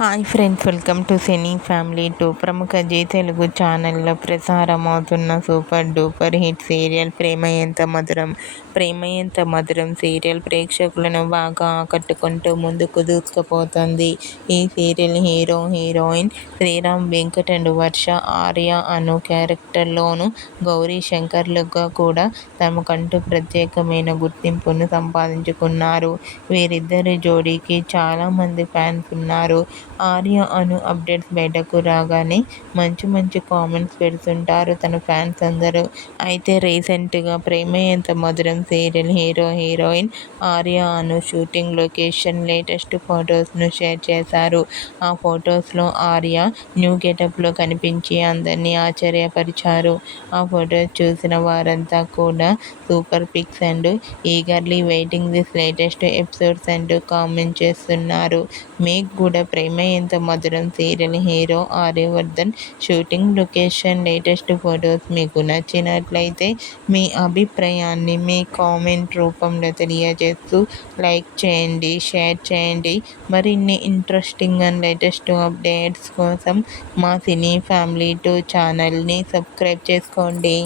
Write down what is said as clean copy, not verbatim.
Hi friends, welcome to cine family 2. ప్రముఖ G Telugu ఛానల్లో ప్రసారమవుతున్న super duper hit serial ప్రేమ ఎంత మధురం. ప్రేమ Entha Madhuram serial ప్రేక్షకులను బాగా ఆకట్టుకుంటూ ముందుకు దూసుకుపోతుంది. ఈ serial hero heroine Sriram Venkat and Varsha, Arya Anu క్యారెక్టర్లోనూ గౌరీ శంకర్లుగా కూడా తమకంటూ ప్రత్యేకమైన గుర్తింపును సంపాదించుకున్నారు. వీరిద్దరి జోడీకి చాలామంది ఫ్యాన్స్ ఉన్నారు. ఆర్య అను అప్డేట్స్ బయటకు రాగానే మంచి కామెంట్స్ పెడుతుంటారు తన ఫ్యాన్స్ అందరూ. అయితే రీసెంట్గా ప్రేమ Entha Madhuram serial hero heroine Arya అను షూటింగ్ లొకేషన్ లేటెస్ట్ ఫొటోస్ను షేర్ చేశారు. ఆ ఫొటోస్లో ఆర్య న్యూ గెటప్లో కనిపించి అందరినీ ఆశ్చర్యపరిచారు. ఆ ఫొటోస్ చూసిన వారంతా కూడా super pics and eagerly waiting this latest episodes అంటూ కామెంట్ చేస్తున్నారు. మీకు కూడా Prema Entha Madhuram serial hero Aryavardhan shooting location latest photos మీకు నచ్చినట్లయితే మీ అభిప్రాయాన్ని మీ కామెంట్ రూపంలో తెలియజేస్తూ లైక్ చేయండి, షేర్ చేయండి. మరిన్ని ఇంట్రెస్టింగ్ అండ్ లేటెస్ట్ అప్డేట్స్ కోసం మా సినీ ఫ్యామిలీ 2 ఛానల్ని సబ్స్క్రైబ్ చేసుకోండి.